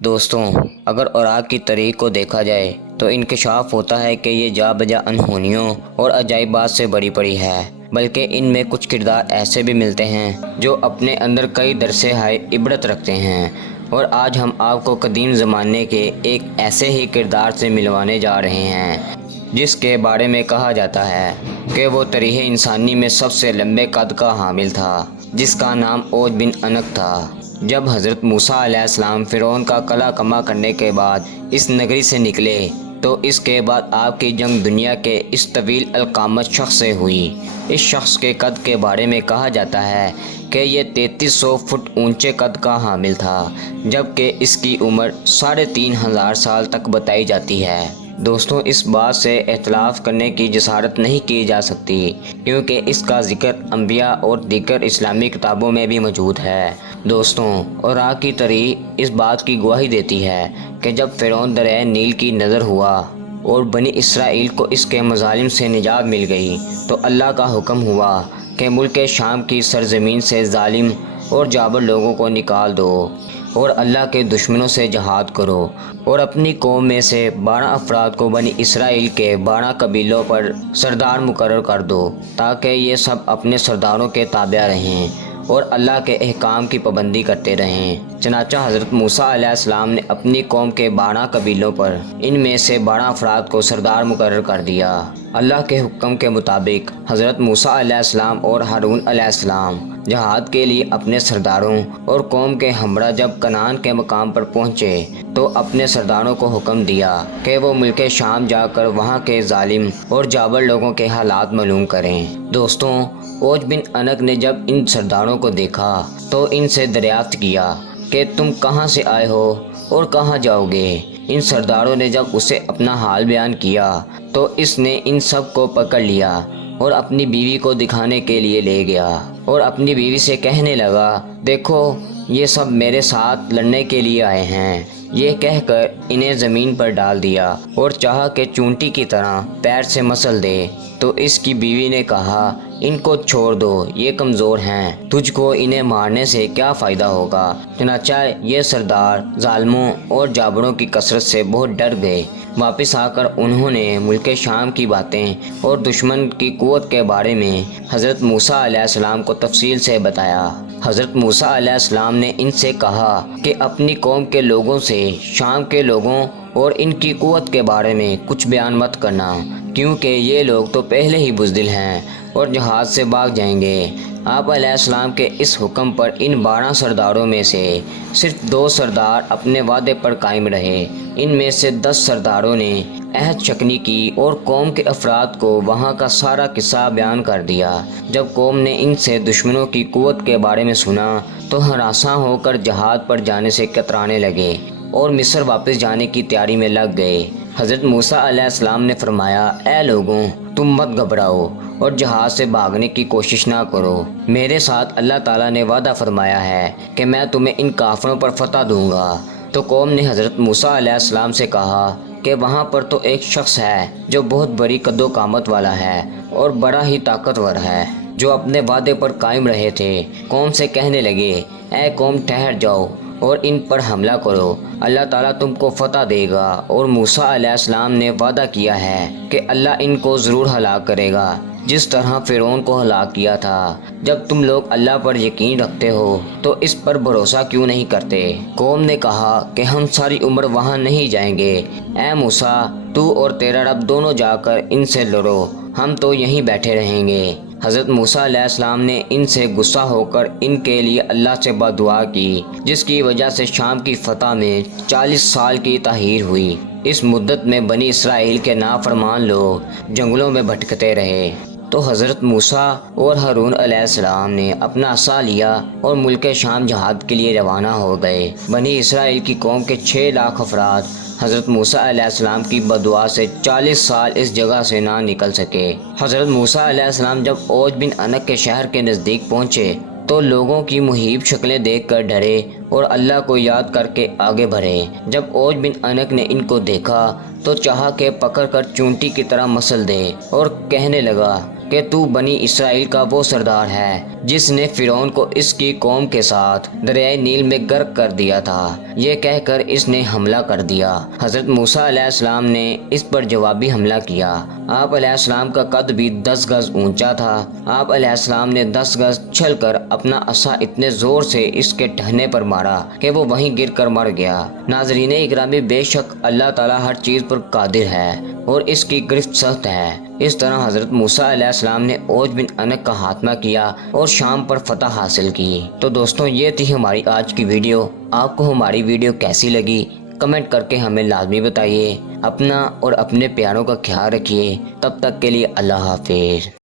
دوستوں، اگر اوراق کی تاریخ کو دیکھا جائے تو انکشاف ہوتا ہے کہ یہ جا بجا انہونیوں اور عجائبات سے بڑی پڑی ہے، بلکہ ان میں کچھ کردار ایسے بھی ملتے ہیں جو اپنے اندر کئی درسِ ہائے عبرت رکھتے ہیں۔ اور آج ہم آپ کو قدیم زمانے کے ایک ایسے ہی کردار سے ملوانے جا رہے ہیں جس کے بارے میں کہا جاتا ہے کہ وہ تاریخ انسانی میں سب سے لمبے قد کا حامل تھا، جس کا نام اوج بن عنق تھا۔ جب حضرت موسیٰ علیہ السلام فرعون کا قلعہ کما کرنے کے بعد اس نگری سے نکلے تو اس کے بعد آپ کی جنگ دنیا کے اس طویل القامت شخص سے ہوئی۔ اس شخص کے قد کے بارے میں کہا جاتا ہے کہ یہ 3300 فٹ اونچے قد کا حامل تھا، جبکہ اس کی عمر 3500 سال تک بتائی جاتی ہے۔ دوستوں، اس بات سے اختلاف کرنے کی جسارت نہیں کی جا سکتی کیونکہ اس کا ذکر انبیاء اور دیگر اسلامی کتابوں میں بھی موجود ہے۔ دوستوں، اوراق کی تاریخ اس بات کی گواہی دیتی ہے کہ جب فرعون دریائے نیل کی نظر ہوا اور بنی اسرائیل کو اس کے مظالم سے نجات مل گئی تو اللہ کا حکم ہوا کہ ملک شام کی سرزمین سے ظالم اور جابر لوگوں کو نکال دو اور اللہ کے دشمنوں سے جہاد کرو، اور اپنی قوم میں سے 12 افراد کو بنی اسرائیل کے 12 قبیلوں پر سردار مقرر کر دو تاکہ یہ سب اپنے سرداروں کے تابع رہیں اور اللہ کے احکام کی پابندی کرتے رہیں۔ چنانچہ حضرت موسیٰ علیہ السلام نے اپنی قوم کے 12 قبیلوں پر ان میں سے 12 افراد کو سردار مقرر کر دیا۔ اللہ کے حکم کے مطابق حضرت موسیٰ علیہ السلام اور ہارون علیہ السلام جہاد کے لیے اپنے سرداروں اور قوم کے ہمراہ جب کنعان کے مقام پر پہنچے تو اپنے سرداروں کو حکم دیا کہ وہ ملک شام جا کر وہاں کے ظالم اور جابر لوگوں کے حالات معلوم کریں۔ دوستوں، اوج بن عنق نے جب ان سرداروں کو دیکھا تو ان سے دریافت کیا کہ تم کہاں سے آئے ہو اور کہاں جاؤ گے؟ ان سرداروں نے جب اسے اپنا حال بیان کیا تو اس نے ان سب کو پکڑ لیا اور اپنی بیوی کو دکھانے کے لیے لے گیا اور اپنی بیوی سے کہنے لگا، دیکھو یہ سب میرے ساتھ لڑنے کے لیے آئے ہیں۔ یہ کہہ کر انہیں زمین پر ڈال دیا اور چاہا کہ چونٹی کی طرح پیر سے مسل دے تو اس کی بیوی نے کہا، ان کو چھوڑ دو، یہ کمزور ہیں، تجھ کو انہیں مارنے سے کیا فائدہ ہوگا؟ چنانچہ یہ سردار ظالموں اور جابروں کی کثرت سے بہت ڈر گئے۔ واپس آ کر انہوں نے ملک شام کی باتیں اور دشمن کی قوت کے بارے میں حضرت موسیٰ علیہ السلام کو تفصیل سے بتایا۔ حضرت موسیٰ علیہ السلام نے ان سے کہا کہ اپنی قوم کے لوگوں سے شام کے لوگوں اور ان کی قوت کے بارے میں کچھ بیان مت کرنا، کیونکہ یہ لوگ تو پہلے ہی بزدل ہیں اور جہاد سے بھاگ جائیں گے۔ آپ علیہ السلام کے اس حکم پر ان 12 سرداروں میں سے صرف 2 سردار اپنے وعدے پر قائم رہے۔ ان میں سے 10 سرداروں نے عہد شکنی کی اور قوم کے افراد کو وہاں کا سارا قصہ بیان کر دیا۔ جب قوم نے ان سے دشمنوں کی قوت کے بارے میں سنا تو ہراساں ہو کر جہاد پر جانے سے کترانے لگے اور مصر واپس جانے کی تیاری میں لگ گئے۔ حضرت موسیٰ علیہ السلام نے فرمایا، اے لوگوں، تم مت گھبراؤ اور جہاد سے بھاگنے کی کوشش نہ کرو۔ میرے ساتھ اللہ تعالیٰ نے وعدہ فرمایا ہے کہ میں تمہیں ان کافروں پر فتح دوں گا۔ تو قوم نے حضرت موسیٰ علیہ السلام سے کہا کہ وہاں پر تو ایک شخص ہے جو بہت بڑی قد و قامت والا ہے اور بڑا ہی طاقتور ہے، جو اپنے وعدے پر قائم رہے تھے۔ قوم سے کہنے لگے، اے قوم، ٹھہر جاؤ اور ان پر حملہ کرو، اللہ تعالیٰ تم کو فتح دے گا۔ اور موسیٰ علیہ السلام نے وعدہ کیا ہے کہ اللہ ان کو ضرور ہلاک کرے گا، جس طرح فرعون کو ہلاک کیا تھا۔ جب تم لوگ اللہ پر یقین رکھتے ہو تو اس پر بھروسہ کیوں نہیں کرتے؟ قوم نے کہا کہ ہم ساری عمر وہاں نہیں جائیں گے۔ اے موسیٰ، تو اور تیرا رب دونوں جا کر ان سے لڑو، ہم تو یہیں بیٹھے رہیں گے۔ حضرت موسیٰ علیہ السلام نے ان سے غصہ ہو کر ان کے لیے اللہ سے بددعا کی، جس کی وجہ سے شام کی فتح میں 40 سال کی تاخیر ہوئی۔ اس مدت میں بنی اسرائیل کے نافرمان لوگ جنگلوں میں بھٹکتے رہے۔ تو حضرت موسیٰ اور ہارون علیہ السلام نے اپنا عصا لیا اور ملک شام جہاد کے لیے روانہ ہو گئے۔ بنی اسرائیل کی قوم کے 6 لاکھ افراد حضرت موسیٰ علیہ السلام کی بددعا سے 40 سال اس جگہ سے نہ نکل سکے۔ حضرت موسیٰ علیہ السلام جب اوج بن عنق کے شہر کے نزدیک پہنچے تو لوگوں کی مہیب شکلیں دیکھ کر ڈرے اور اللہ کو یاد کر کے آگے بڑھے۔ جب اوج بن عنق نے ان کو دیکھا تو چاہا کہ پکڑ کر چونٹی کی طرح مسل دے اور کہنے لگا، کہ تو بنی اسرائیل کا وہ سردار ہے جس نے فرعون کو اس کی قوم کے ساتھ دریائے نیل میں غرق کر دیا تھا۔ یہ کہہ کر اس نے حملہ کر دیا۔ حضرت موسیٰ علیہ السلام نے اس پر جوابی حملہ کیا۔ آپ علیہ السلام کا قد بھی 10 گز اونچا تھا۔ آپ علیہ السلام نے 10 گز چھل کر اپنا عصا اتنے زور سے اس کے ٹہنے پر مارا کہ وہ وہیں گر کر مر گیا۔ ناظرین اکرامی، بے شک اللہ تعالیٰ ہر چیز پر قادر ہے اور اس کی گرفت سخت ہے۔ اس طرح حضرت موسیٰ علیہ السلام نے اوج بن عنق کا خاتمہ کیا اور شام پر فتح حاصل کی۔ تو دوستوں، یہ تھی ہماری آج کی ویڈیو۔ آپ کو ہماری ویڈیو کیسی لگی کمنٹ کر کے ہمیں لازمی بتائیے۔ اپنا اور اپنے پیاروں کا خیال رکھیے۔ تب تک کے لیے اللہ حافظ۔